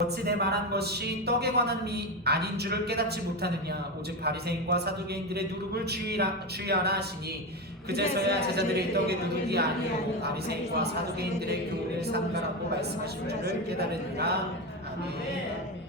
어찌 내 말한 것이 떡에 관한 미 아닌 줄을 깨닫지 못하느냐. 오직 바리새인과 사두개인들의 누룩을 주의하라 하시니 그제서야 제자들이 떡의 누룩이 아니오 바리새인과 사두개인들의 교훈을 삼가라고 말씀하신 줄을 깨달으리라. 아멘.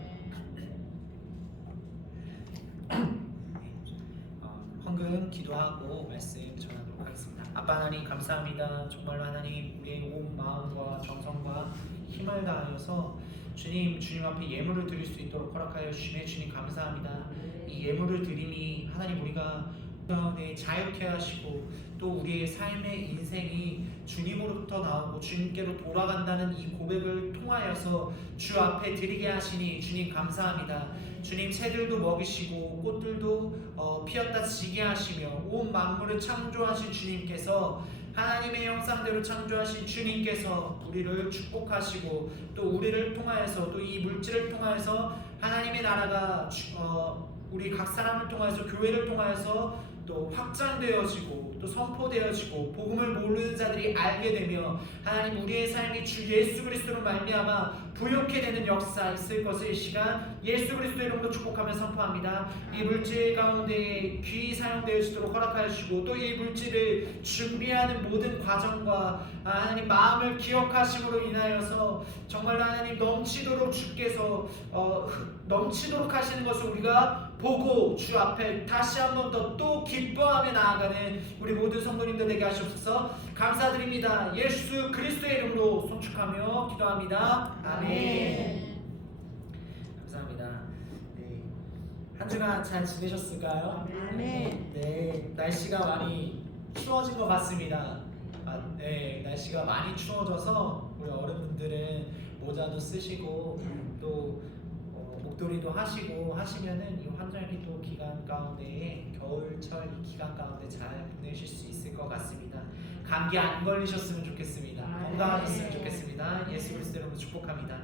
헌금 기도하고 말씀 전하도록 하겠습니다. 아빠 하나님 감사합니다. 정말로 하나님 우리의 온 마음과 정성과 힘을 다하여서 주님 앞에 예물을 드릴 수 있도록 허락하여 주심에 주님 감사합니다. 이 예물을 드림이 하나님 우리가 자유케 하시고 또 우리의 삶의 인생이 주님으로부터 나오고 주님께로 돌아간다는 이 고백을 통하여서 주 앞에 드리게 하시니 주님 감사합니다. 주님 새들도 먹이시고 꽃들도 피었다 지게 하시며 온 만물을 창조하신 주님께서 하나님의 형상대로 창조하신 주님께서 우리를 축복하시고 또 우리를 통하여서 또 이 물질을 통하여서 하나님의 나라가 우리 각 사람을 통하여서 교회를 통하여서 또 확장되어지고 또 선포되어지고 복음을 모르는 자들이 알게 되며 하나님 우리의 삶이 주 예수 그리스도로 말미암아 부욕해 되는 역사 있을 것을 이 시간 예수 그리스도의 이름으로 축복하며 선포합니다. 이 물질 가운데 귀히 사용되어지도록 허락하여 주시고 또 이 물질을 준비하는 모든 과정과 하나님 마음을 기억하심으로 인하여서 정말 하나님 넘치도록 주께서 넘치도록 하시는 것을 우리가 보고 주 앞에 다시 한 번 더 또 기뻐하며 나아가는 우리 모든 성도님들 되게 하시옵소서. 감사드립니다. 예수 그리스도의 이름으로 송축하며 기도합니다. 아멘. 감사합니다. 네. 한 주간 잘 지내셨을까요? 아멘. 네, 날씨가 많이 추워진 것 같습니다. 네, 날씨가 많이 추워져서 우리 어른분들은 모자도 쓰시고 또 목도리도 하시고 하시면은 이 환절기 또 기간 가운데 겨울철 이 기간 가운데 잘 보내실 수 있을 것 같습니다. 감기 안 걸리셨으면 좋겠습니다. 건강하셨으면 좋겠습니다. 예수 그리스도로 축복합니다.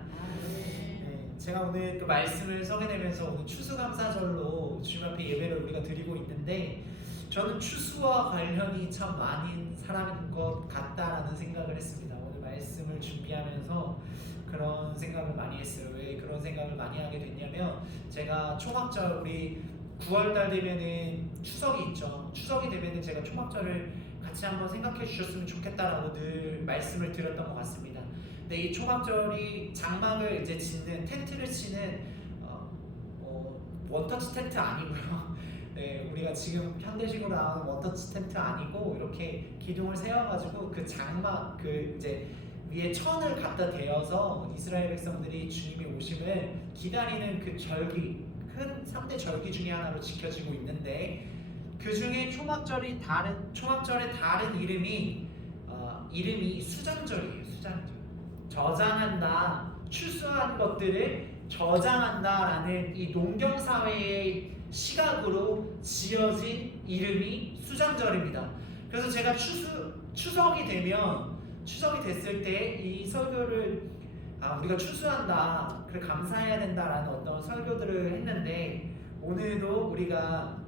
네, 제가 오늘 또 말씀을 소개내면서 오늘 추수감사절로 주님 앞에 예배를 우리가 드리고 있는데 저는 추수와 관련이 참 많은 사람인 것 같다라는 생각을 했습니다. 오늘 말씀을 준비하면서 그런 생각을 많이 했어요. 왜 그런 생각을 많이 하게 됐냐면 제가 초막절 우리 9월달 되면은 추석이 있죠. 추석이 되면은 제가 초막절을 같이 한번 생각해 주셨으면 좋겠다라고 늘 말씀을 드렸던 것 같습니다. 근데 이 초막절이 장막을 이제 짓는 텐트를 치는 원터치 텐트 아니고요. 네, 우리가 지금 현대식으로 나오는 원터치 텐트 아니고 이렇게 기둥을 세워가지고 그 장막 그 이제 위에 천을 갖다 대어서 이스라엘 백성들이 주님이 오심을 기다리는 그 절기 큰 3대 절기 중에 하나로 지켜지고 있는데 그 중에 초막절의 다른 이름이 수장절이에요. 수장절. 저장한다, 추수한 것들을 저장한다라는 이 농경사회의 시각으로 지어진 이름이 수장절입니다. 그래서 제가 추석이 됐을 때 이 설교를 우리가 추수한다, 그래 감사해야 된다라는 어떤 설교들을 했는데 오늘도 우리가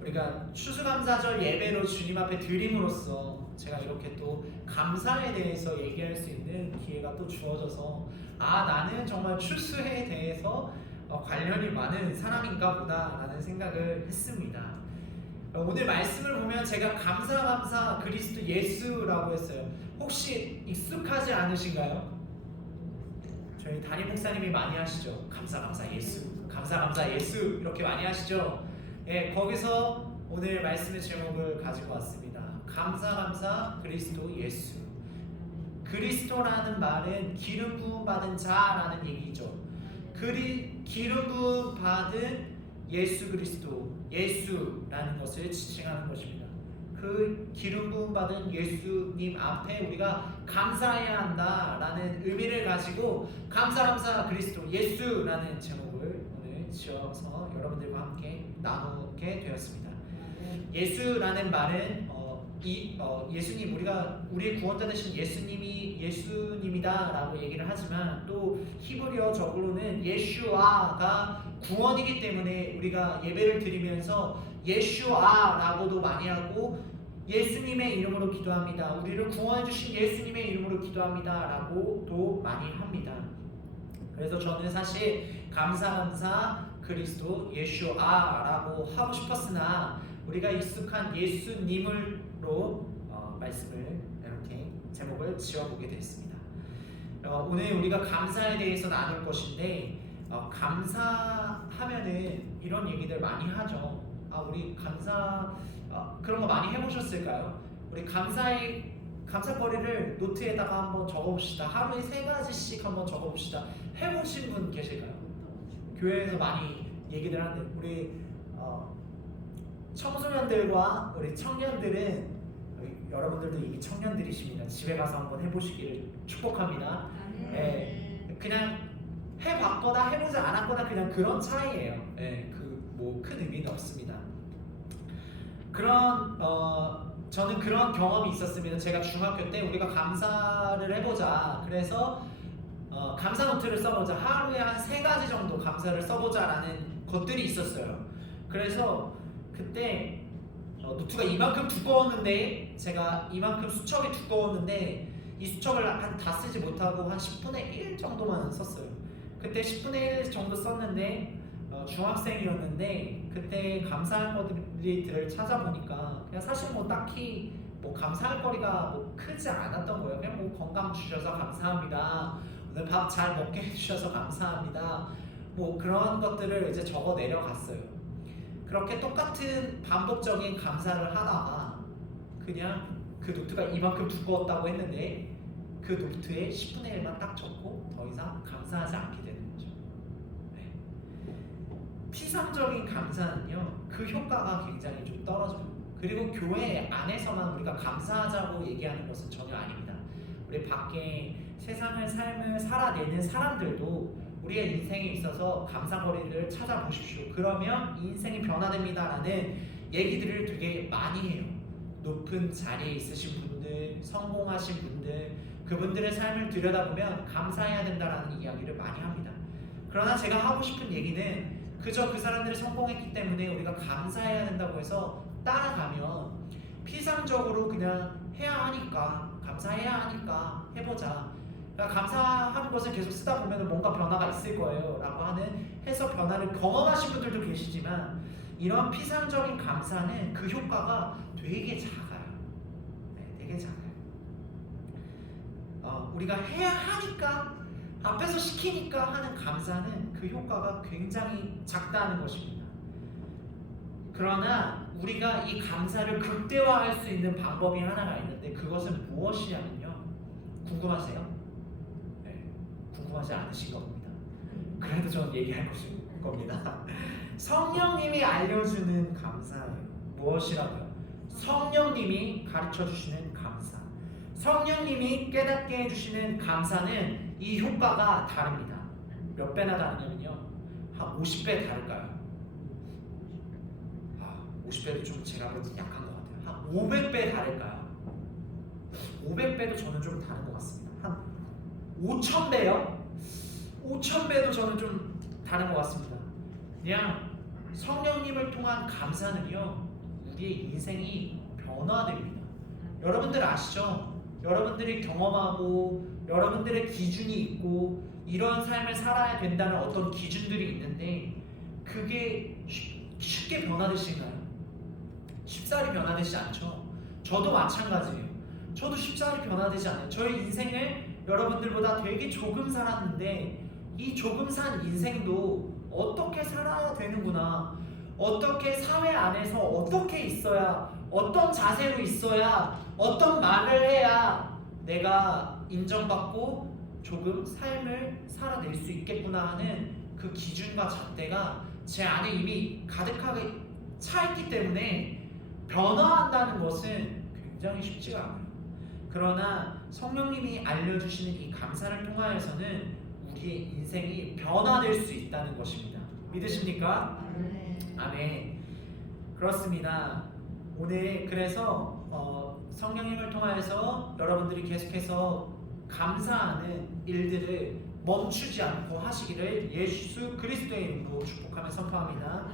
우리가 추수감사절 예배로 주님 앞에 드림으로써 제가 이렇게 또 감사에 대해서 얘기할 수 있는 기회가 또 주어져서 나는 정말 추수에 대해서 관련이 많은 사람인가 보다라는 생각을 했습니다. 오늘 말씀을 보면 제가 감사 그리스도 예수라고 했어요. 혹시 익숙하지 않으신가요? 저희 담임 목사님이 많이 하시죠. 감사 예수, 감사 예수 이렇게 많이 하시죠. 예, 거기서 오늘 말씀의 제목을 가지고 왔습니다. 감사 그리스도 예수. 그리스도라는 말은 기름 부음 받은 자라는 얘기죠. 기름 부음 받은 예수 그리스도, 예수라는 것을 지칭하는 것입니다. 그 기름 부음 받은 예수님 앞에 우리가 감사해야 한다라는 의미를 가지고 감사 그리스도 예수라는 제목을 오늘 지어서 여러분들과 함께 나누게 되었습니다. 예수라는 말은 예수님, 우리의 구원자 되신 예수님이 예수님이다라고 얘기를 하지만 또 히브리어적으로는 예슈아가 구원이기 때문에 우리가 예배를 드리면서 예슈아라고도 많이 하고 예수님의 이름으로 기도합니다. 우리를 구원해 주신 예수님의 이름으로 기도합니다라고도 많이 합니다. 그래서 저는 사실 감사 그리스도 예슈아라고 하고 싶었으나 우리가 익숙한 예수님으로 말씀을 이렇게 제목을 지어보게 됐습니다. 오늘 우리가 감사에 대해서 나눌 것인데 감사하면은 이런 얘기들 많이 하죠. 우리 감사 그런 거 많이 해보셨을까요? 우리 감사거리를 노트에다가 한번 적어봅시다. 하루에 3가지씩 한번 적어봅시다. 해보신 분 계실까요? 교회에서 많이 얘기들 하는데 우리 청소년들과 우리 청년들은 여러분들도 이미 청년들이십니다. 집에 가서 한번 해보시기를 축복합니다. 네, 그냥 해봤거나 해보지 않았거나 그냥 그런 차이예요. 네, 큰 의미는 없습니다. 저는 그런 경험이 있었습니다. 제가 중학교 때 우리가 감사를 해보자. 그래서 감사 노트를 써보자. 하루에 한 3가지 정도 감사를 써보자라는 것들이 있었어요. 그래서 그때 노트가 이만큼 두꺼웠는데 제가 이만큼 수첩이 두꺼웠는데 이 수첩을 다 쓰지 못하고 한 10분의 1 정도만 썼어요. 그때 10분의 1 정도 썼는데 중학생이었는데 그때 감사할 것들을 찾아보니까 그냥 사실 딱히 감사할 거리가 크지 않았던 거예요. 그냥 건강 주셔서 감사합니다. 오늘 밥 잘 먹게 해주셔서 감사합니다. 그런 것들을 이제 적어 내려갔어요. 그렇게 똑같은 반복적인 감사를 하다가 그냥 그 노트가 이만큼 두꺼웠다고 했는데 그 노트에 10분의 1만 딱 적고 더 이상 감사하지 않게 되는 거죠. 네. 피상적인 감사는요, 그 효과가 굉장히 좀 떨어져요. 그리고 교회 안에서만 우리가 감사하자고 얘기하는 것은 전혀 아닙니다. 우리 밖에 세상의 삶을 살아내는 사람들도 우리의 인생에 있어서 감사거리를 찾아보십시오. 그러면 인생이 변화됩니다라는 얘기들을 되게 많이 해요. 높은 자리에 있으신 분들, 성공하신 분들, 그분들의 삶을 들여다보면 감사해야 된다라는 이야기를 많이 합니다. 그러나 제가 하고 싶은 얘기는 그저 그 사람들이 성공했기 때문에 우리가 감사해야 된다고 해서 따라가면 피상적으로 그냥 해야 하니까, 감사해야 하니까 해보자. 그러니까 감사하는 것을 계속 쓰다 보면 뭔가 변화가 있을 거예요 라고 하는 해서 변화를 경험하신 분들도 계시지만 이런 피상적인 감사는 그 효과가 되게 작아요. 네, 되게 작아요. 우리가 해야 하니까 앞에서 시키니까 하는 감사는 그 효과가 굉장히 작다는 것입니다. 그러나 우리가 이 감사를 극대화할 수 있는 방법이 하나가 있는데 그것은 무엇이냐면요. 궁금하세요? 궁금하지 않으신 겁니다. 그래도 저는 얘기할 겁니다. 성령님이 알려주는 감사예요. 무엇이라고요? 성령님이 가르쳐주시는 감사. 성령님이 깨닫게 해주시는 감사는 이 효과가 다릅니다. 몇 배나 다르냐면요. 한 50배 다를까요? 50배도 좀 제가 보기 약한 것 같아요. 한 500배 다를까요? 500배도 저는 좀 다른 것 같습니다. 한 5,000배요? 5,000배도 저는 좀 다른 것 같습니다. 그냥 성령님을 통한 감사는요, 우리의 인생이 변화됩니다. 여러분들 아시죠? 여러분들이 경험하고 여러분들의 기준이 있고 이런 삶을 살아야 된다는 어떤 기준들이 있는데 그게 쉽게 변화되시나요? 쉽사리 변화되지 않죠. 저도 마찬가지예요. 저도 쉽사리 변화되지 않아요. 저의 인생을 여러분들보다 되게 조금 살았는데 이 조금 산 인생도 어떻게 살아야 되는구나, 어떻게 사회 안에서 어떻게 있어야, 어떤 자세로 있어야, 어떤 말을 해야 내가 인정받고 조금 삶을 살아낼 수 있겠구나 하는 그 기준과 잣대가 제 안에 이미 가득하게 차 있기 때문에 변화한다는 것은 굉장히 쉽지가 않아요. 그러나 성령님이 알려주시는 이 감사를 통하여서는 우리의 인생이 변화될 수 있다는 것입니다. 믿으십니까? 아멘. 그렇습니다. 오늘 그래서 성령님을 통하여서 여러분들이 계속해서 감사하는 일들을 멈추지 않고 하시기를 예수 그리스도의 이름으로 축복하며 선포합니다.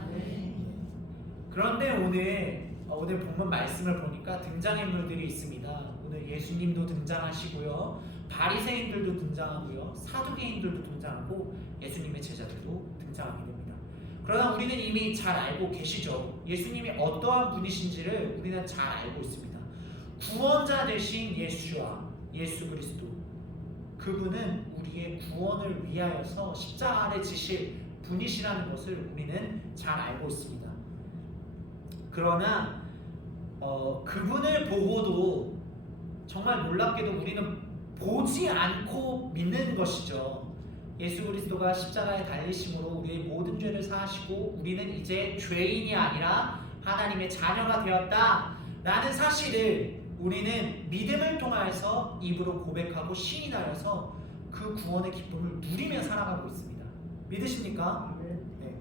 그런데 오늘 본문 말씀을 보니까 등장인물들이 있습니다. 오늘 예수님도 등장하시고요. 바리새인들도 등장하고요, 사두개인들도 등장하고 예수님의 제자들도 등장하게 됩니다. 그러나 우리는 이미 잘 알고 계시죠. 예수님이 어떠한 분이신지를 우리는 잘 알고 있습니다. 구원자 되신 예수와 예수 그리스도, 그분은 우리의 구원을 위하여서 십자가를 지실 분이시라는 것을 우리는 잘 알고 있습니다. 그러나 그분을 보고도 정말 놀랍게도 우리는 보지 않고 믿는 것이죠. 예수 그리스도가 십자가에 달리심으로 우리의 모든 죄를 사하시고 우리는 이제 죄인이 아니라 하나님의 자녀가 되었다 라는 사실을 우리는 믿음을 통하여서 입으로 고백하고 시인하여서 그 구원의 기쁨을 누리며 살아가고 있습니다. 믿으십니까? 네.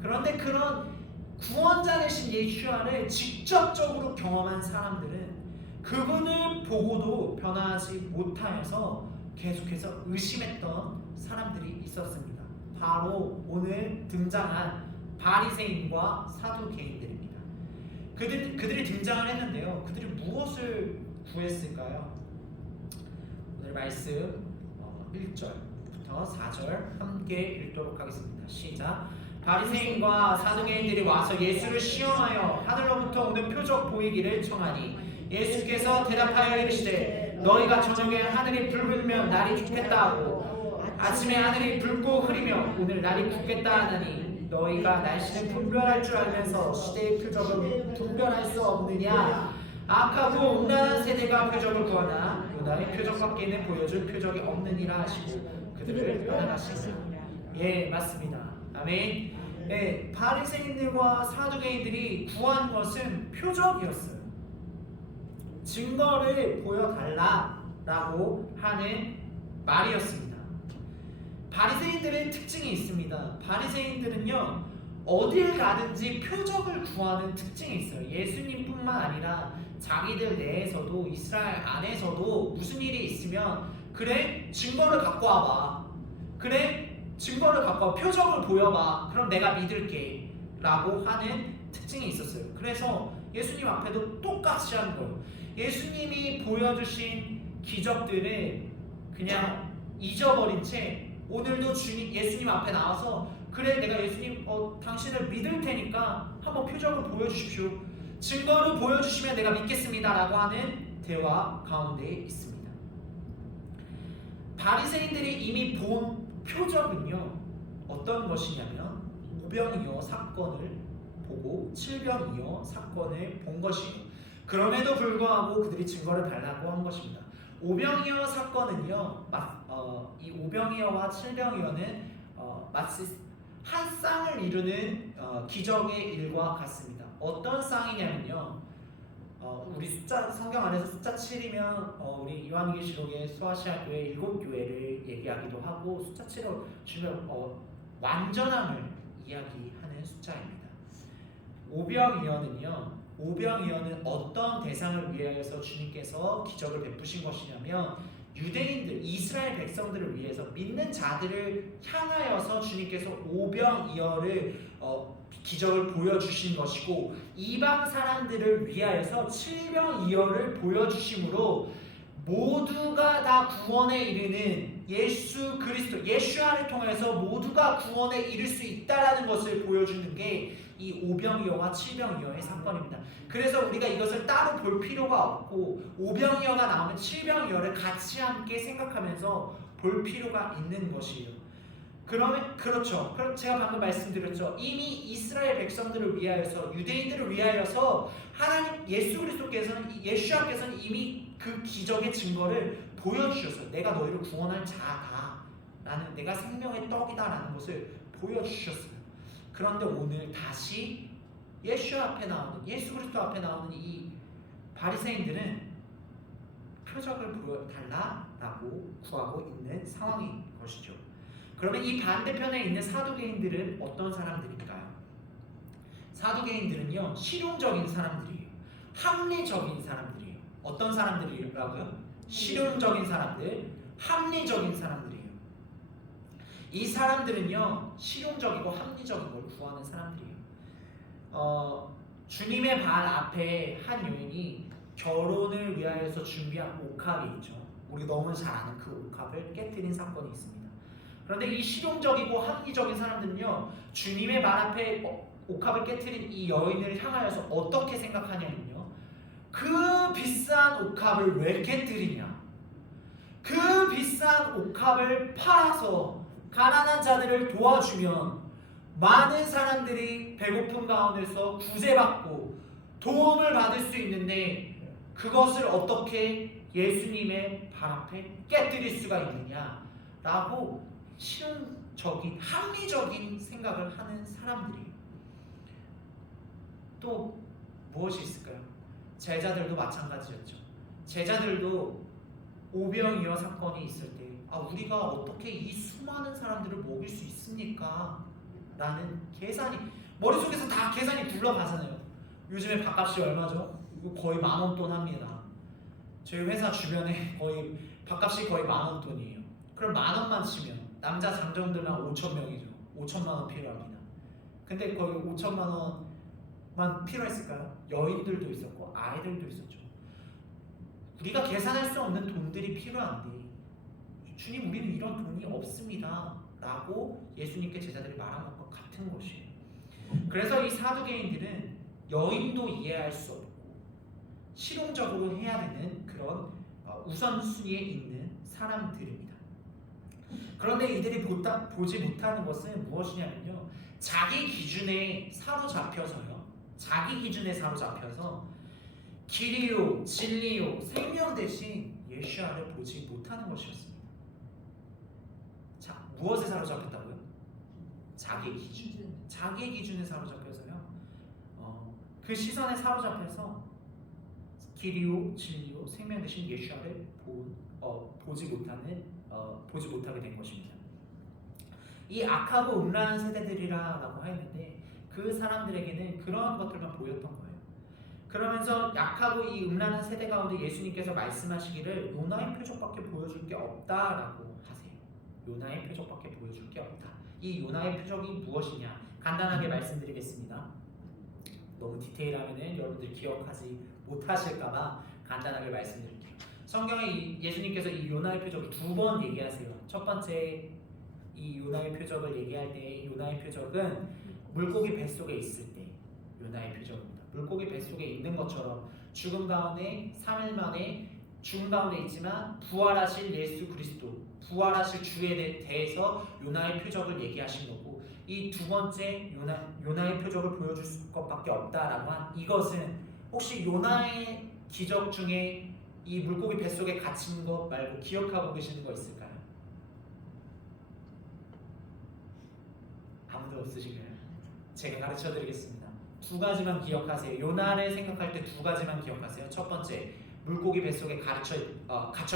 그런데 그런 구원자 되신 예수와를 직접적으로 경험한 사람들은 그분을 보고도 변화하지 못하여서 계속해서 의심했던 사람들이 있었습니다. 바로 오늘 등장한 바리새인과 사두개인들입니다. 그들이 등장을 했는데요. 그들이 무엇을 구했을까요? 오늘 말씀 1절부터 4절 함께 읽도록 하겠습니다. 시작. 바리새인과 사두개인들이 와서 예수를 시험하여 하늘로부터 오는 표적 보이기를 청하니 예수께서 대답하여 이르시되 너희가 저녁에 하늘이 붉으면 날이 좋겠다 하고 아침에 하늘이 붉고 흐리며 오늘 날이 굳겠다 하나니 너희가 날씨는 분별할 줄 알면서 시대의 표적은 분별할 수 없느냐. 악하고 음란한 세대가 표적을 구하나 요나의 표적밖에는 보여줄 표적이 없느니라 하시고 그들을 떠나가시니라. 예, 맞습니다. 아멘. 예, 바리새인들과 사두개인들이 구한 것은 표적이었어요. 증거를 보여달라라고 하는 말이었습니다. 바리새인들의 특징이 있습니다. 바리새인들은요, 어딜 가든지 표적을 구하는 특징이 있어요. 예수님뿐만 아니라 자기들 내에서도, 이스라엘 안에서도 무슨 일이 있으면 그래, 증거를 갖고 와봐. 그래, 증거를 갖고 와. 표적을 보여봐. 그럼 내가 믿을게 라고 하는 특징이 있었어요. 그래서 예수님 앞에도 똑같이 하는 거예요. 예수님이 보여주신 기적들을 그냥 잊어버린 채 오늘도 예수님 앞에 나와서 그래, 내가 예수님 당신을 믿을 테니까 한번 표적을 보여주십시오. 증거를 보여주시면 내가 믿겠습니다 라고 하는 대화 가운데 있습니다. 바리새인들이 이미 본 표적은요, 어떤 것이냐면 오병이어 사건을 보고 칠병이어 사건을 본 것이에요. 그럼에도 불구하고 그들이 증거를 달라고 한 것입니다. 오병이어 사건은요, 이 오병이어와 칠병이어는 마치 한 쌍을 이루는 기적의 일과 같습니다. 어떤 쌍이냐면요, 우리 성경 안에서 숫자 7이면 우리 요한계시록의 소아시아 교회 7교회를 얘기하기도 하고 숫자 7을 주면 완전함을 이야기하는 숫자입니다. 오병이어는 어떤 대상을 위하여서 주님께서 기적을 베푸신 것이냐면 유대인들, 이스라엘 백성들을 위해서 믿는 자들을 향하여서 주님께서 오병이어를 기적을 보여주신 것이고 이방 사람들을 위하여서 칠병이어를 보여주심으로 모두가 다 구원에 이르는 예수 그리스도, 예수아를 통해서 모두가 구원에 이를 수 있다라는 것을 보여주는 게 이 오병이어와 칠병이어의 사건입니다. 그래서 우리가 이것을 따로 볼 필요가 없고 오병이어가 나오면 칠병이어를 같이 함께 생각하면서 볼 필요가 있는 것이에요. 그러면 그렇죠. 그럼 제가 방금 말씀드렸죠. 이미 이스라엘 백성들을 위하여서, 유대인들을 위하여서 하나님 예수 그리스도께서는, 예수께서는 이미 그 기적의 증거를 보여주셨어요. 내가 너희를 구원할 자다. 나는 내가 생명의 떡이다라는 것을 보여주셨어요. 그런데 오늘 다시 예수 앞에 나오는, 예수 그리스도 앞에 나오는 이 바리새인들은 표적을 보여달라라고 구하고 있는 상황인 것이죠. 그러면 이 반대편에 있는 사두개인들은 어떤 사람들일까요? 사두개인들은요, 실용적인 사람들이에요. 합리적인 사람들이에요. 어떤 사람들이라고요? 실용적인 사람들, 합리적인 사람들이에요. 이 사람들은요, 실용적이고 합리적인 걸 구하는 사람들이에요. 주님의 발 앞에 한 여인이 결혼을 위하여서 준비한 옥합이 있죠. 우리 너무 잘 아는 그 옥합을 깨뜨린 사건이 있습니다. 그런데 이 실용적이고 합리적인 사람들은요, 주님의 말 앞에 옥합을 깨뜨린 이 여인을 향하여서 어떻게 생각하냐면요, 그 비싼 옥합을 왜 깨뜨리냐, 그 비싼 옥합을 팔아서 가난한 자들을 도와주면 많은 사람들이 배고픔 가운데서 구제받고 도움을 받을 수 있는데, 그것을 어떻게 예수님의 발 앞에 깨뜨릴 수가 있느냐라고 실용적인, 합리적인 생각을 하는 사람들이 또 무엇이 있을까요? 제자들도 마찬가지였죠. 제자들도 오병이어 사건이 있을 때 우리가 어떻게 이 수많은 사람들을 먹일 수 있습니까? 라는 계산이 머릿속에서 다 계산이 굴러가잖아요. 요즘에 밥값이 얼마죠? 이거 거의 10,000원 합니다. 저희 회사 주변에 거의 밥값이 거의 10,000원 돈이에요. 그럼 10,000원만 치면 남자 장정들만 5,000명이죠. 5,000만 원 필요합니다. 근데 거의 5,000만 원만 필요했을까요? 여인들도 있었고 아이들도 있었죠. 우리가 계산할 수 없는 돈들이 필요한데, 주님, 우리는 이런 돈이 없습니다 라고 예수님께 제자들이 말한 것과 같은 것이에요. 그래서 이 사두개인들은 여인도 이해할 수 없고 실용적으로 해야 되는 그런 우선순위에 있는 사람들입니다. 그런데 이들이 보지 못하는 것은 무엇이냐면요, 자기 기준에 사로잡혀서 길이요 진리요 생명 대신 예수야를 보지 못하는 것이었습니다. 자, 무엇에 사로잡혔다고요? 자기 기준에 사로잡혀서요. 그 시선에 사로잡혀서 길이요 진리요 생명 대신 예수야를 보지 못하게 된 것입니다. 이 악하고 음란한 세대들이라고 하였는데, 그 사람들에게는 그러한 것들만 보였던 거예요. 그러면서 약하고 이 음란한 세대 가운데 예수님께서 말씀하시기를 요나의 표적밖에 보여줄 게 없다라고 하세요. 요나의 표적밖에 보여줄 게 없다. 이 요나의 표적이 무엇이냐, 간단하게 말씀드리겠습니다. 너무 디테일하면은 여러분들 기억하지 못하실까봐 간단하게 말씀드릴게요. 성경에 예수님께서 이 요나의 표적을 2번 얘기하세요. 첫 번째, 이 요나의 표적을 얘기할 때 요나의 표적은 물고기 뱃속에 있을 때 요나의 표적입니다. 물고기 뱃속에 있는 것처럼 죽음 가운데 3일 만에 죽음 가운데 있지만 부활하실 예수 그리스도, 부활하실 주에 대해서 요나의 표적을 얘기하신 거고, 이 두 번째 요나의 표적을 보여줄 것밖에 없다라고 한 이것은, 혹시 요나의 기적 중에 이 물고기 뱃속에 갇힌 것 말고 기억하고 계시는 거 있을까요? 아무도 없으신가요? 제가 가르쳐 드리겠습니다. 2가지만 기억하세요. 요나를 생각할 때 2가지만 기억하세요. 첫 번째, 물고기 뱃속에 갇혀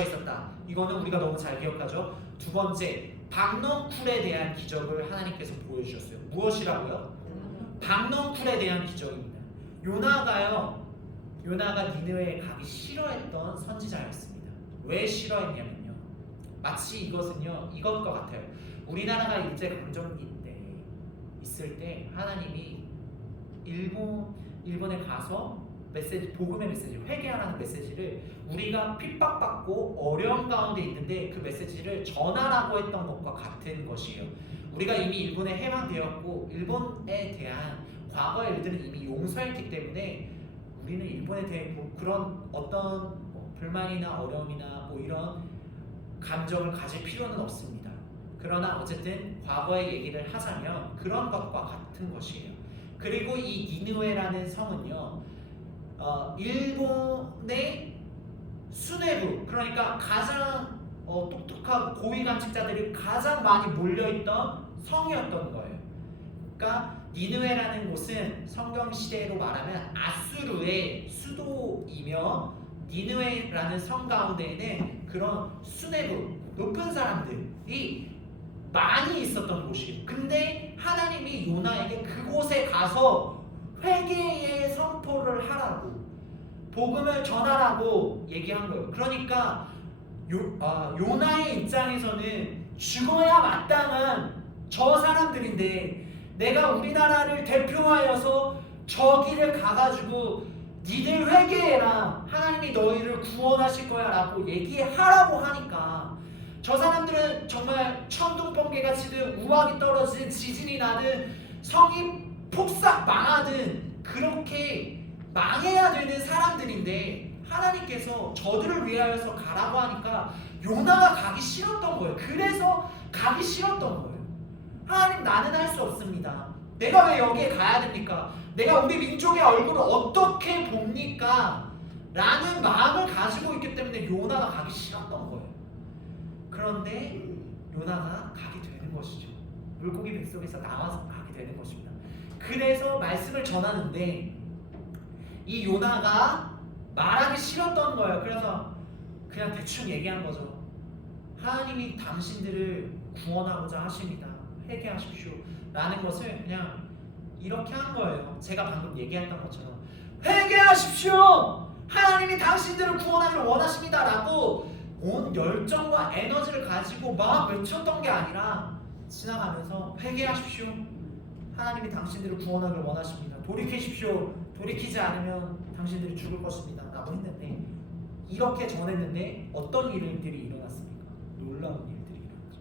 있었다. 이거는 우리가 너무 잘 기억하죠. 2번째, 박넝쿨에 대한 기적을 하나님께서 보여주셨어요. 무엇이라고요? 박넝쿨에 대한 기적입니다. 요나가 니느웨에 가기 싫어했던 선지자였습니다. 왜 싫어했냐면요, 마치 이것은요 이것과 같아요. 우리나라가 일제강점기 때 있을 때 하나님이 일본에 가서 복음의 메시지, 회개하라는 메시지를 우리가 핍박받고 어려운 가운데 있는데 그 메시지를 전하라고 했던 것과 같은 것이에요. 우리가 이미 일본에 해방되었고 일본에 대한 과거의 일들은 이미 용서했기 때문에 우리는 일본에 대해 그런 어떤 불만이나 어려움이나 이런 감정을 가질 필요는 없습니다. 그러나 어쨌든 과거의 얘기를 하자면 그런 것과 같은 것이에요. 그리고 이 니느웨라는 성은요, 일본의 수뇌부, 그러니까 가장 똑똑하고 고위 관직자들이 가장 많이 몰려있던 성이었던 거예요. 그러니까 니느웨라는 곳은 성경 시대로 말하면 아수르의 수도이며, 니느웨라는 성 가운데에는 그런 수뇌부, 높은 사람들이 많이 있었던 곳이에요. 근데 하나님이 요나에게 그곳에 가서 회개의 선포를 하라고, 복음을 전하라고 얘기한 거예요. 그러니까 요나의 입장에서는 죽어야 마땅한 저 사람들인데, 내가 우리나라를 대표하여서 저기를 가가지고 니들 회개해라. 하나님이 너희를 구원하실 거야 라고 얘기하라고 하니까 저 사람들은 정말 천둥번개가 치든 우박이 떨어지든 지진이 나든 성이 폭삭 망하든 그렇게 망해야 되는 사람들인데 하나님께서 저들을 위하여서 가라고 하니까 요나가 가기 싫었던 거예요. 그래서 가기 싫었던 거예요. 하나님, 나는 할 수 없습니다. 내가 왜 여기에 가야 됩니까? 내가 우리 민족의 얼굴을 어떻게 봅니까? 라는 마음을 가지고 있기 때문에 요나가 가기 싫었던 거예요. 그런데 요나가 가게 되는 것이죠. 물고기 뱃속에서 나와서 가게 되는 것입니다. 그래서 말씀을 전하는데 이 요나가 말하기 싫었던 거예요. 그래서 그냥 대충 얘기한 거죠. 하나님이 당신들을 구원하고자 하십니다. 회개하십시오. 라는 것을 그냥 이렇게 한 거예요. 제가 방금 얘기했던 것처럼 회개하십시오. 하나님이 당신들을 구원하기를 원하십니다. 라고 온 열정과 에너지를 가지고 막 외쳤던 게 아니라 지나가면서 회개하십시오. 하나님이 당신들을 구원하기를 원하십니다. 돌이키십시오. 돌이키지 않으면 당신들이 죽을 것입니다. 라고 했는데 이렇게 전했는데 어떤 일들이 일어났습니까? 놀라운 일들이 일어났죠.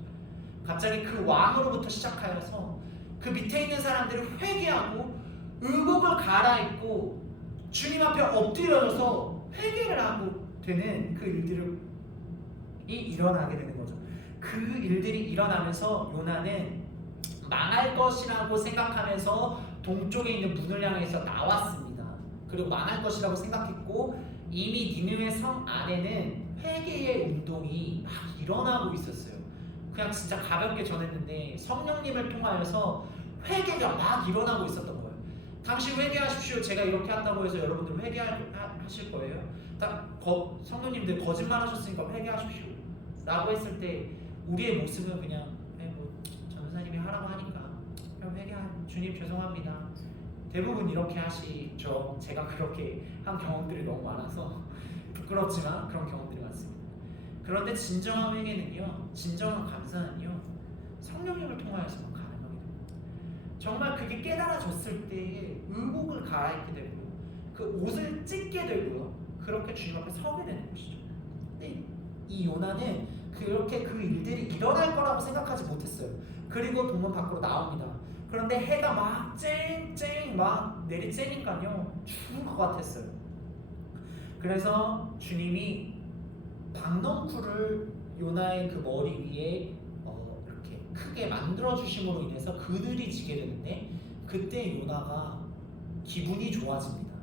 갑자기 그 왕으로부터 시작하여서 그 밑에 있는 사람들을 회개하고 의복을 갈아입고 주님 앞에 엎드려져서 회개를 하고 되는 그 일들이 일어나게 되는 거죠. 그 일들이 일어나면서 요나는 망할 것이라고 생각하면서 동쪽에 있는 문을 향해서 나왔습니다. 그리고 망할 것이라고 생각했고 이미 니느웨 성 안에는 회개의 운동이 막 일어나고 있었어요. 그냥 진짜 가볍게 전했는데 성령님을 통하여서 회개가 막 일어나고 있었던 거예요. 당신 회개하십시오. 제가 이렇게 한다고 해서 여러분들 회개하실 거예요? 성령님들 거짓말하셨으니까 회개하십시오 라고 했을 때 우리의 모습은 그냥 전도사님이 하라고 하니까 그냥 주님 죄송합니다. 대부분 이렇게 하시죠. 제가 그렇게 한 경험들이 너무 많아서 부끄럽지만 그런 경험들이 많습니다. 그런데 진정한 회개는요, 진정한 감사는요, 성령님을 통하여서만 가능하게 됩니다. 정말 그게 깨달아졌을 때에 의복을 갈아입게 되고 그 옷을 찢게 되고요, 그렇게 주님 앞에 서게 되는 것이죠. 근데 이 요나는 그렇게 그 일들이 일어날 거라고 생각하지 못했어요. 그리고 동문 밖으로 나옵니다. 그런데 해가 막 쨍쨍 막 내리쬐니까요 죽을 것 같았어요. 그래서 주님이 박넝쿨을 요나의 그 머리 위에 이렇게 크게 만들어 주심으로 인해서 그늘이 지게 되는데 그때 요나가 기분이 좋아집니다.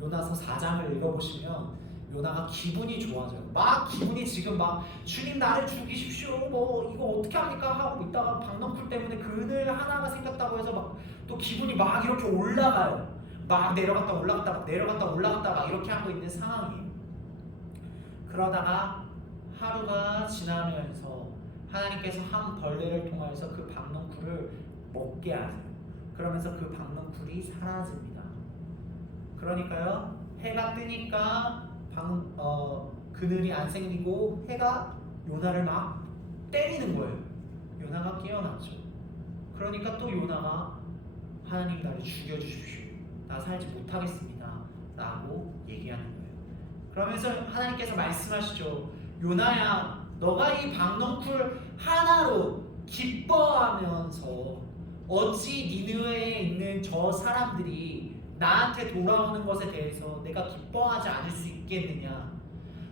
요나서 4장을 읽어보시면 요나가 기분이 좋아져요. 막 기분이 지금 막 주님 나를 죽이십시오. 뭐 이거 어떻게 합니까? 하고 있다가 박넝쿨 때문에 그늘 하나가 생겼다고 해서 막 또 기분이 막 이렇게 올라가요. 막 내려갔다 올라갔다 막 내려갔다 올라갔다 막 이렇게 하고 있는 상황이에요. 그러다가 하루가 지나면서 하나님께서 한 벌레를 통해서 그 박넝쿨을 먹게 하세요. 그러면서 그 박넝쿨이 사라집니다. 그러니까요 해가 뜨니까 그늘이 안 생기고 해가 요나를 막 때리는 거예요. 요나가 깨어났죠. 그러니까 또 요나가 하나님 나를 죽여주십시오. 나 살지 못하겠습니다. 라고 얘기하는 거예요. 그러면서 하나님께서 말씀하시죠. 요나야, 너가 이 박넝쿨 하나로 기뻐하면서 어찌 니느웨에 있는 저 사람들이 나한테 돌아오는 것에 대해서 내가 기뻐하지 않을 수 있겠느냐?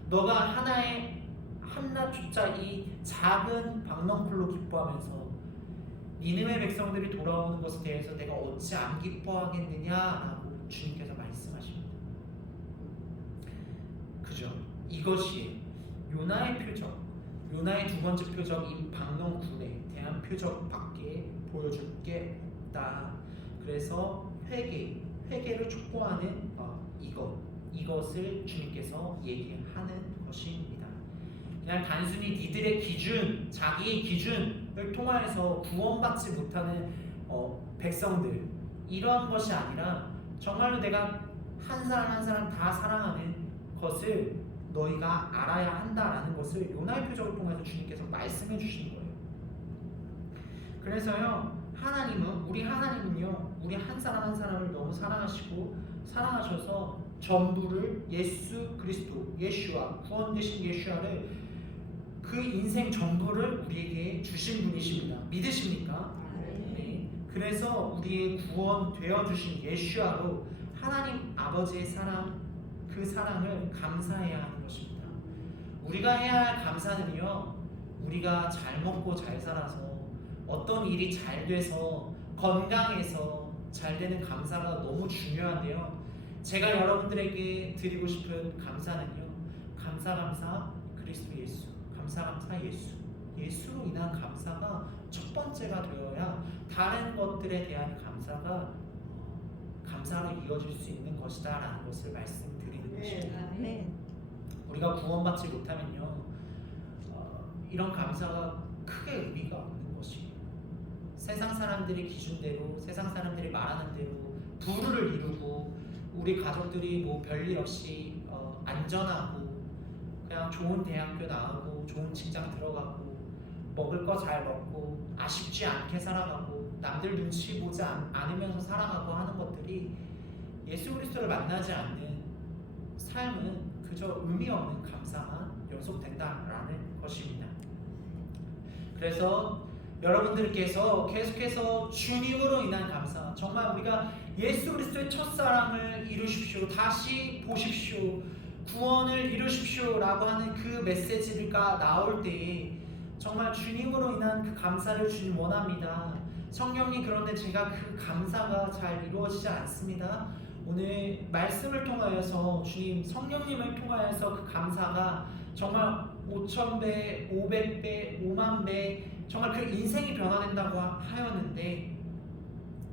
너가 하나의 한낱조차 이 작은 박넝쿨로 기뻐하면서 니느웨 백성들이 돌아오는 것에 대해서 내가 어찌 안 기뻐하겠느냐라고 주님께서 말씀하십니다. 그죠? 이것이 요나의 표적, 요나의 두 번째 표적, 이 박넝쿨에 대한 표적밖에 보여줄 게 없다. 그래서 회개를 촉구하는 이것을 주님께서 얘기하는 것입니다. 그냥 단순히 니들의 기준, 자기의 기준을 통하여서 구원받지 못하는 백성들 이런 것이 아니라 정말로 내가 한 사람 한 사람 다 사랑하는 것을 너희가 알아야 한다라는 것을 요나의 표적을 통해서 주님께서 말씀해 주시는 거예요. 그래서요 우리 하나님은요 우리 한 사람 한 사람을 너무 사랑하시고 사랑하셔서 전부를 예수 그리스도, 예슈아, 구원 되신 예슈아를 그 인생 전부를 우리에게 주신 분이십니다. 믿으십니까? 네. 그래서 우리의 구원 되어 주신 예슈아로 하나님 아버지의 사랑, 그 사랑을 감사해야 하는 것입니다. 우리가 해야 할 감사는요, 우리가 잘 먹고 잘 살아서 어떤 일이 잘 돼서 건강해서 잘 되는 감사가 너무 중요한데요. 제가 여러분들에게 드리고 싶은 감사는요, 감사 그리스도 예수, 감사 예수, 예수로 인한 감사가 첫 번째가 되어야 다른 것들에 대한 감사가 감사로 이어질 수 있는 것이다라는 것을 말씀드리는 것입니다. 우리가 구원받지 못하면요, 이런 감사가 크게 의미가 없는 것이에요. 세상 사람들의 기준대로, 세상 사람들이 말하는 대로 부를 이루고 우리 가족들이 뭐 별일 없이 안전하고 그냥 좋은 대학교 나오고 좋은 직장 들어가고 먹을 거 잘 먹고 아쉽지 않게 살아가고 남들 눈치 보지 않으면서 살아가고 하는 것들이 예수 그리스도를 만나지 않는 삶은 그저 의미 없는 감사만 연속된다라는 것입니다. 그래서 여러분들께서 계속해서 주님으로 인한 감사, 정말 우리가 예수 그리스도의 첫사랑을 이루십시오, 다시 보십시오, 구원을 이루십시오 라고 하는 그 메시지가 나올 때에 정말 주님으로 인한 그 감사를 주님 원합니다. 성령님, 그런데 제가 그 감사가 잘 이루어지지 않습니다. 오늘 말씀을 통하여서 주님, 성령님을 통하여서 그 감사가 정말 5,000배, 500배, 5만배 정말 그 인생이 변화된다고 하였는데,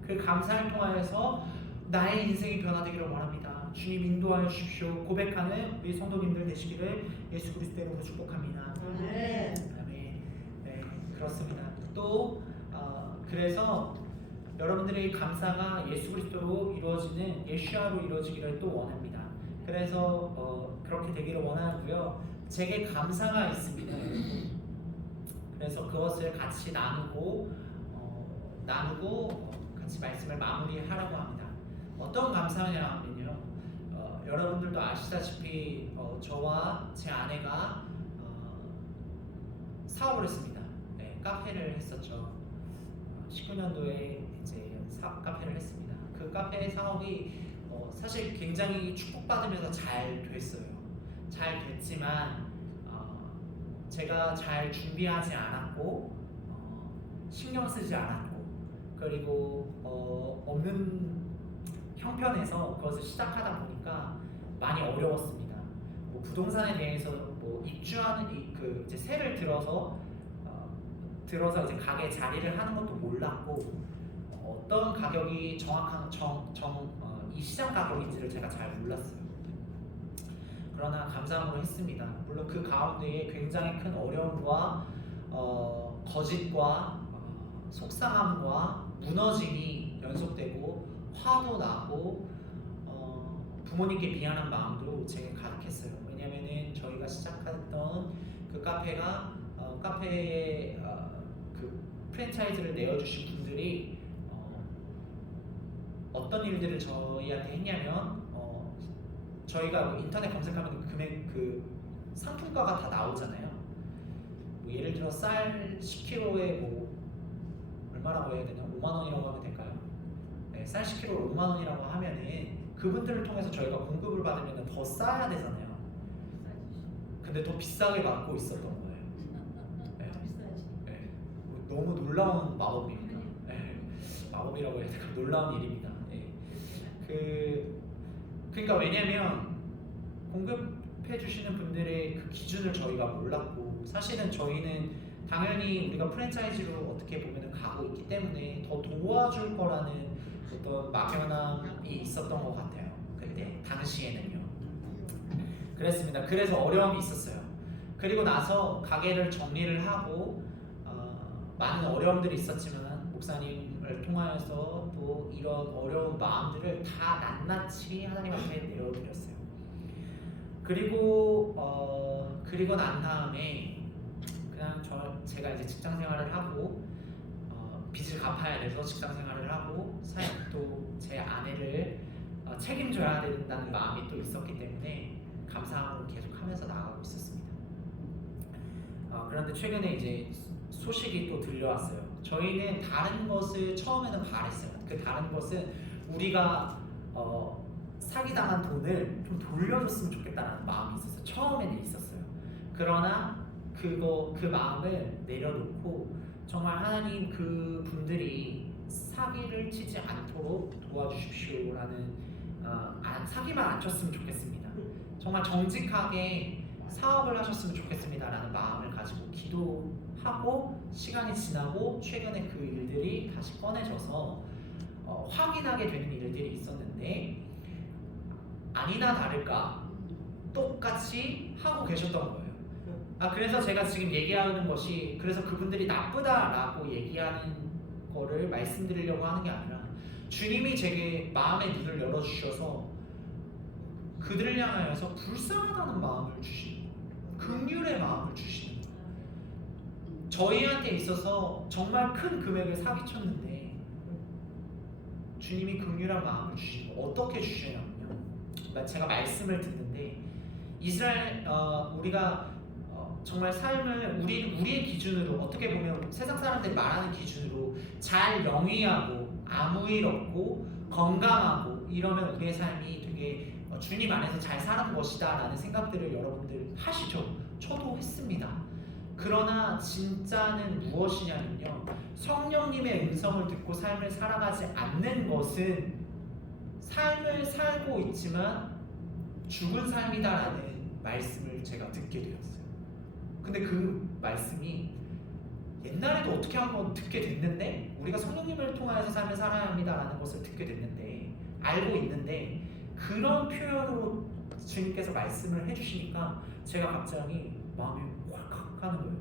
그 감사를 통하여서 나의 인생이 변화되기를 원합니다. 주님 인도하여 주십시오. 고백하는 우리 성도님들 되시기를 예수 그리스도 이름으로 축복합니다. 아멘. 네, 그렇습니다. 또 그래서 여러분들의 감사가 예수 그리스도로 이루어지는 예슈아로 이루어지기를 또 원합니다. 그래서 그렇게 되기를 원하고요. 제게 감사가 있습니다. 그래서 그것을 같이 나누고 같이 말씀을 마무리하라고 합니다. 어떤 감사냐면요, 여러분들도 아시다시피 저와 제 아내가 사업을 했습니다. 네, 카페를 했었죠. 19년도에 이제 카페를 했습니다. 그 카페 사업이 사실 굉장히 축복받으면서 잘 됐어요. 잘 됐지만 제가 잘 준비하지 않았고 신경 쓰지 않았고, 그리고 없는 형편에서 그것을 시작하다 보니까 많이 어려웠습니다. 뭐 부동산에 대해서 뭐 입주하는 이제 세를 들어서 이제 가게 자리를 하는 것도 몰랐고, 어떤 가격이 정확한 이 시장 가격인지를 제가 잘 몰랐어요. 그러나 감사함으로 했습니다. 물론 그 가운데에 굉장히 큰 어려움과 거짓과 속상함과 무너짐이 연속되고 화도 나고 부모님께 미안한 마음도 제게 가득했어요. 왜냐면은 저희가 시작했던 그 카페가 카페에 그 프랜차이즈를 내어주신 분들이 어떤 일들을 저희한테 했냐면, 저희가 뭐 인터넷 검색하면 그 상품가가 다 나오잖아요. 뭐 예를 들어 쌀 10kg에 뭐 얼마라고 해야 되나? 5만 원이라고 하면 될까요? 네, 쌀 10kg를 5만 원이라고 하면은 그분들을 통해서 저희가 공급을 받으면 더 싸야 되잖아요. 근데 더 비싸게 받고 있었던 거예요. 네. 네. 너무 놀라운 마법입니다. 네. 마법이라고 해야 될까? 놀라운 일입니다. 네. 그러니까 왜냐면 공급해 주시는 분들의 그 기준을 저희가 몰랐고, 사실은 저희는 당연히 우리가 프랜차이즈로 어떻게 보면 가고 있기 때문에 더 도와줄 거라는 어떤 막연함이 있었던 것 같아요. 그때 당시에는요. 그랬습니다. 그래서 어려움이 있었어요. 그리고 나서 가게를 정리를 하고 많은 어려움들이 있었지만 목사님을 통하여서 또 이런 어려운 마음들을 다 낱낱이 하나님 앞에 내어드렸어요. 그리고 난 다음에 그냥 제가 이제 직장 생활을 하고 빚을 갚아야 돼서 직장 생활을 하고 또 제 아내를 책임져야 된다는 마음이 또 있었기 때문에 감사함으로 계속 하면서 나아가고 있었습니다. 그런데 최근에 이제 소식이 또 들려왔어요. 저희는 다른 것을 처음에는 바랬어요. 그 다른 것은 우리가 사기당한 돈을 좀 돌려줬으면 좋겠다는 마음이 있었어요. 처음에는 있었어요. 그러나 그 마음을 내려놓고 정말 하나님 그 분들이 사기를 치지 않도록 도와주십시오라는 사기만 안 쳤으면 좋겠습니다. 정말 정직하게 사업을 하셨으면 좋겠습니다라는 마음을 가지고 기도하고 시간이 지나고 최근에 그 일들이 다시 꺼내져서 확인하게 되는 일들이 있었는데 아니나 다를까 똑같이 하고 계셨던 거예요. 그래서 제가 지금 얘기하는 것이 그래서 그분들이 나쁘다라고 얘기하는 거를 말씀드리려고 하는 게 아니라 주님이 제게 마음의 눈을 열어주셔서 그들을 향하여서 불쌍하다는 마음을 주시는 거예요. 긍휼의 마음을 주시는 거예요. 저희한테 있어서 정말 큰 금액을 사기쳤는데 주님이 긍휼한 마음을 주시는 거예요. 어떻게 주시냐면요. 제가 말씀을 듣는데 이스라엘 우리가 정말 삶을 우리의 기준으로 어떻게 보면 세상 사람들이 말하는 기준으로 잘 영위하고 아무 일 없고 건강하고 이러면 우리의 삶이 되게 주님 안에서 잘 사는 것이다 라는 생각들을 여러분들 하시죠. 저도 했습니다. 그러나 진짜는 무엇이냐면요, 성령님의 음성을 듣고 삶을 살아가지 않는 것은 삶을 살고 있지만 죽은 삶이다라는 말씀을 제가 듣게 되었어요. 근데 그 말씀이 옛날에도 어떻게 한번 듣게 됐는데 우리가 성령님을 통하여서 삶을 살아야 합니다라는 것을 듣게 됐는데 알고 있는데 그런 표현으로 주님께서 말씀을 해주시니까 제가 갑자기 마음이 왈칵 하는 거예요.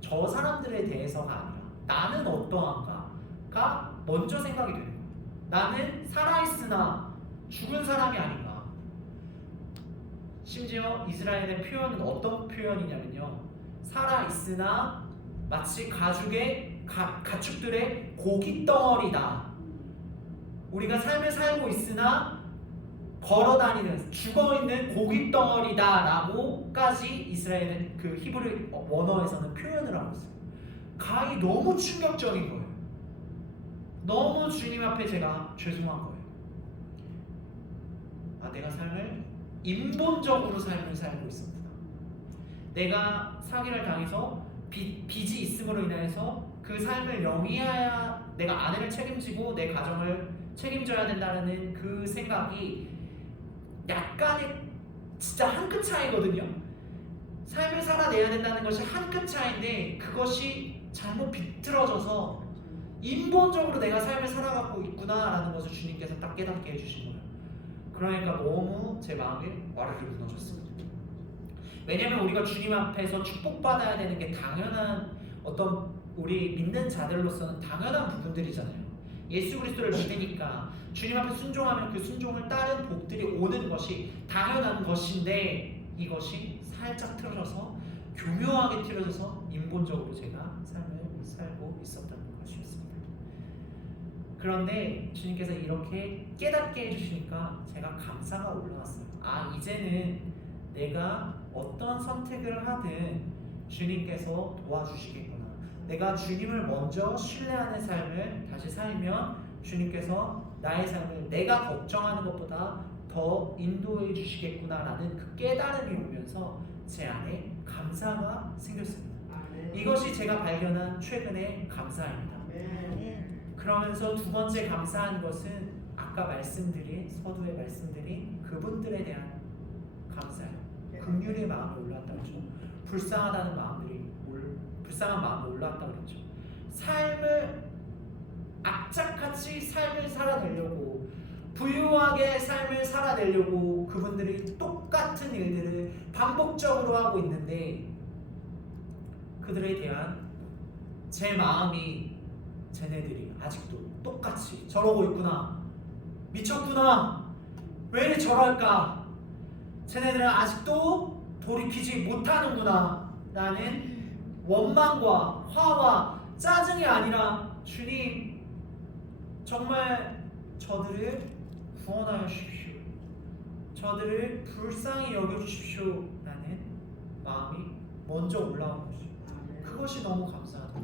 저 사람들에 대해서가 아니라 나는 어떠한가가 먼저 생각이 되는 거예요. 나는 살아있으나 죽은 사람이 아닌가. 심지어 이스라엘의 표현은 어떤 표현이냐면요, 살아있으나 마치 가축들의 고깃덩어리다. 우리가 삶을 살고 있으나 걸어다니는 죽어있는 고깃덩어리다 라고까지 이스라엘은 그 히브리 원어에서는 표현을 하고 있어요. 가히 너무 충격적인 거예요. 너무 주님 앞에 제가 죄송한 거예요. 내가 삶을 인본적으로 삶을 살고 있었구나. 내가 사기를 당해서 빚이 있음으로 인해서 그 삶을 영위해야 내가 아내를 책임지고 내 가정을 책임져야 된다는 그 생각이 약간의 진짜 한 끗 차이거든요. 삶을 살아내야 된다는 것이 한 끗 차이인데 그것이 잘못 비틀어져서 인본적으로 내가 삶을 살아가고 있구나라는 것을 주님께서 딱 깨닫게 해주신 거예요. 그러니까 너무 제 마음이 와르르 무너졌습니다. 왜냐하면 우리가 주님 앞에서 축복받아야 되는 게 당연한 어떤 우리 믿는 자들로서는 당연한 부분들이잖아요. 예수 그리스도를 믿으니까 주님 앞에 순종하면 그 순종을 따른 복들이 오는 것이 당연한 것인데 이것이 살짝 틀어져서 교묘하게 틀어져서 인본적으로 제가 삶을 살고 있었던 것이었습니다. 그런데 주님께서 이렇게 깨닫게 해주시니까 제가 감사가 올라왔어요. 이제는 내가 어떤 선택을 하든 주님께서 도와주시겠구나. 내가 주님을 먼저 신뢰하는 삶을 다시 살면 주님께서 나의 삶을 내가 걱정하는 것보다 더 인도해 주시겠구나라는 그 깨달음이 오면서 제 안에 감사가 생겼습니다. 이것이 제가 발견한 최근의 감사입니다. 그러면서 두 번째 감사한 것은 아까 말씀드린 서두에 말씀드린 그분들에 대한 감사예요. 긍휼의 마음이 올라왔다고 했죠. 불쌍한 마음이 올라왔다고 그랬죠. 삶을 악착같이 삶을 살아내려고 부유하게 삶을 살아내려고 그분들이 똑같은 일들을 반복적으로 하고 있는데 그들에 대한 제 마음이 쟤네들이 아직도 똑같이 저러고 있구나, 미쳤구나, 왜 저럴까, 쟤네들은 아직도 돌이키지 못하는구나 라는 원망과 화와 짜증이 아니라 주님 정말 저들을 구원하여 주십시오. 저들을 불쌍히 여겨주십시오 라는 마음이 먼저 올라온 거죠. 그것이 너무 감사하다.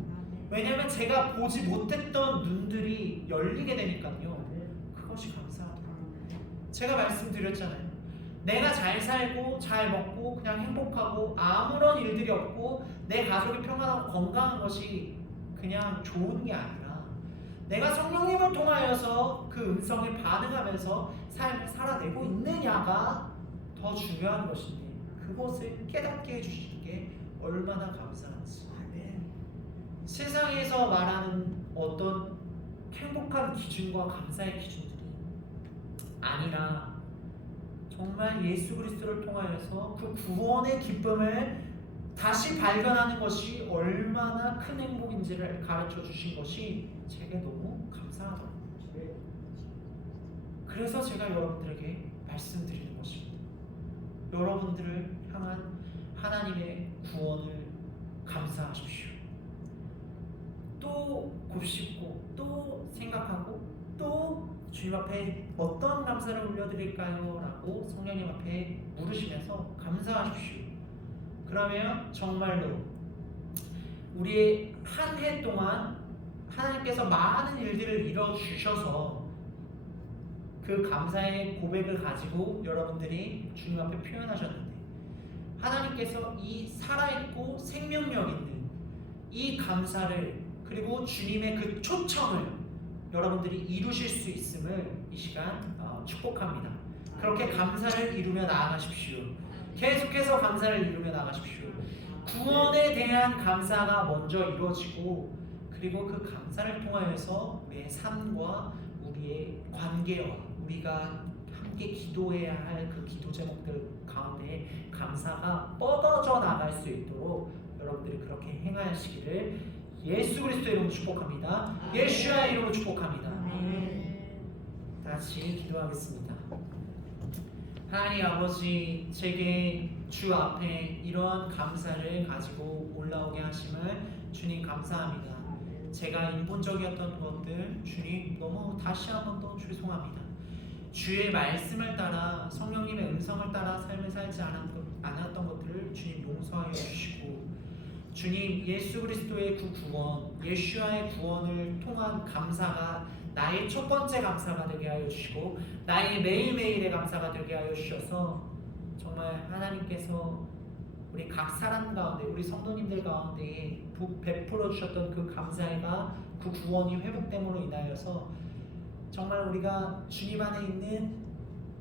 왜냐하면 제가 보지 못했던 눈들이 열리게 되니까요. 그것이 감사하다. 제가 말씀드렸잖아요. 내가 잘 살고 잘 먹고 그냥 행복하고 아무런 일들이 없고 내 가족이 평안하고 건강한 것이 그냥 좋은 게 아니라 내가 성령님을 통하여서 그 음성에 반응하면서 삶을 살아내고 있느냐가 더 중요한 것인데 그것을 깨닫게 해주시는 게 얼마나 감사한지. 세상에서 말하는 어떤 행복한 기준과 감사의 기준들이 아니라 정말 예수 그리스도를 통하여서 그 구원의 기쁨을 다시 발견하는 것이 얼마나 큰 행복인지를 가르쳐 주신 것이 제게 너무 감사하더라고요. 그래서 제가 여러분들에게 말씀드리는 것입니다. 여러분들을 향한 하나님의 구원을 감사하십시오. 또 곱씹고 또 생각하고 또 주님 앞에 어떤 감사를 올려드릴까요? 라고 성령님 앞에 물으시면서 감사하십시오. 그러면 정말로 우리의 한 해 동안 하나님께서 많은 일들을 이뤄주셔서 그 감사의 고백을 가지고 여러분들이 주님 앞에 표현하셨는데 하나님께서 이 살아있고 생명력 있는 이 감사를 그리고 주님의 그 초청을 여러분들이 이루실 수 있음을 이 시간 축복합니다. 그렇게 감사를 이루며 나아가십시오. 계속해서 감사를 이루며 나아가십시오. 구원에 대한 감사가 먼저 이루어지고 그리고 그 감사를 통하여서 우리의 삶과 우리의 관계와 우리가 함께 기도해야 할 그 기도 제목들 가운데 감사가 뻗어져 나갈 수 있도록 여러분들이 그렇게 행하시기를 예수 그리스도의 이름으로 축복합니다. 예수의 이름으로 축복합니다. 다시 기도하겠습니다. 하나님 아버지, 제게 주 앞에 이러한 감사를 가지고 올라오게 하심을 주님 감사합니다. 제가 인본적이었던 것들 주님 너무 다시 한번 더 죄송합니다. 주의 말씀을 따라 성령님의 음성을 따라 삶을 살지 않았던 것들을 주님 용서하여 주시고 주님 예수 그리스도의 그 구원, 예수와의 구원을 통한 감사가 나의 첫 번째 감사가 되게 하여 주시고 나의 매일매일의 감사가 되게 하여 주셔서 정말 하나님께서 우리 각 사람 가운데 우리 성도님들 가운데 베풀어 주셨던 그 감사가 그 구원이 회복됨으로 인하여서 정말 우리가 주님 안에 있는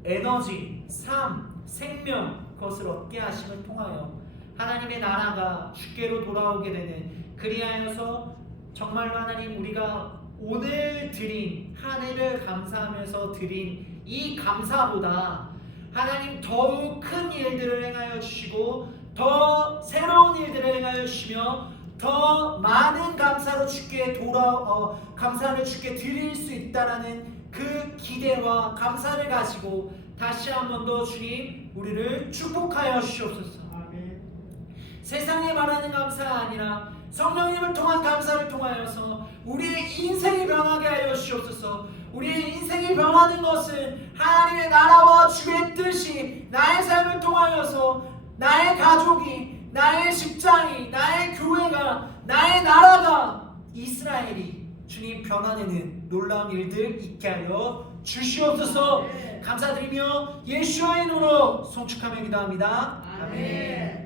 에너지, 삶, 생명 그것을 얻게 하심을 통하여 하나님의 나라가 주께로 돌아오게 되는 그리하여서 정말 하나님 우리가 오늘 드린 한 해를 감사하면서 드린 이 감사보다 하나님 더욱 큰 일들을 행하여 주시고 더 새로운 일들을 행하여 주시며 더 많은 감사로 주께 감사를 주께 드릴 수 있다라는 그 기대와 감사를 가지고 다시 한 번 더 주님 우리를 축복하여 주시옵소서. 세상에 말하는 감사가 아니라 성령님을 통한 감사를 통하여서 우리의 인생이 변하게 하여 주시옵소서. 우리의 인생이 변하는 것은 하나님의 나라와 주의 뜻이 나의 삶을 통하여서 나의 가족이, 나의 직장이, 나의 교회가, 나의 나라가, 이스라엘이 주님 변화되는 놀라운 일들 있게 하여 주시옵소서. 감사드리며 예수의 이름으로 송축하며 기도합니다. 아멘.